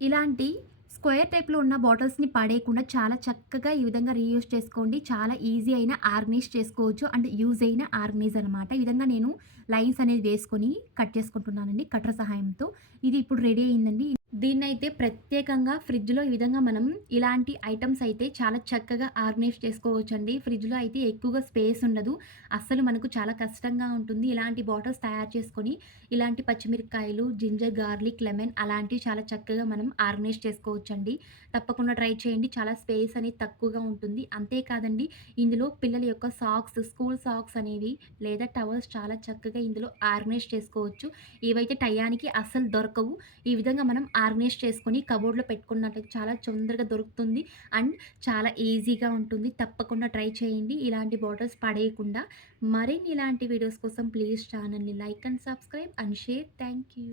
ఇలాంటి స్క్వేర్ టైప్‌లో ఉన్న బాటిల్స్‌ని పడేయకుండా చాలా చక్కగా ఈ విధంగా రీయూజ్ చేసుకోండి. చాలా ఈజీ అయిన ఆర్గనైజ్ చేసుకోవచ్చు. అండ్ యూజ్ అయిన ఆర్గనైజ్ అనమాట. ఈ విధంగా నేను లైన్స్ అనేది వేసుకొని కట్ చేసుకుంటున్నానండి కటర్ సహాయంతో. ఇది ఇప్పుడు రెడీ అయిందండి. దీన్నైతే ప్రత్యేకంగా ఫ్రిడ్జ్‌లో ఈ విధంగా మనం ఇలాంటి ఐటెమ్స్ అయితే చాలా చక్కగా ఆర్గనైజ్ చేసుకోవచ్చండి. ఫ్రిడ్జ్‌లో అయితే ఎక్కువగా స్పేస్ ఉండదు. అస్సలు మనకు చాలా కష్టంగా ఉంటుంది. ఇలాంటి బాటిల్స్ తయారు చేసుకొని ఇలాంటి పచ్చిమిరపకాయలు, జింజర్, గార్లిక్, లెమన్ అలాంటివి చాలా చక్కగా మనం ఆర్గనైజ్ చేసుకోవచ్చండి. తప్పకుండా ట్రై చేయండి. చాలా స్పేస్ అనేది తక్కువగా ఉంటుంది. అంతే కాదండి, ఇందులో పిల్లల యొక్క సాక్స్, స్కూల్ సాక్స్ అనేవి లేదా టవల్స్ చాలా చక్కగా ఇందులో ఆర్గనైజ్ చేసుకోవచ్చు. ఇవైతే టయానికి అస్సలు దొరకవు. ఈ విధంగా మనం ఆర్గనైజ్ చేసుకొని కబోర్డ్‌లో పెట్టుకున్నట్లయితే చాలా తొందరగా దొరుకుతుంది. అండ్ చాలా ఈజీగా ఉంటుంది. తప్పకుండా ట్రై చేయండి. ఇలాంటి బాటిల్స్ పడేయకుండా. మరిన్ని ఇలాంటి వీడియోస్ కోసం ప్లీజ్ ఛానల్‌ని like and subscribe and share. Thank you.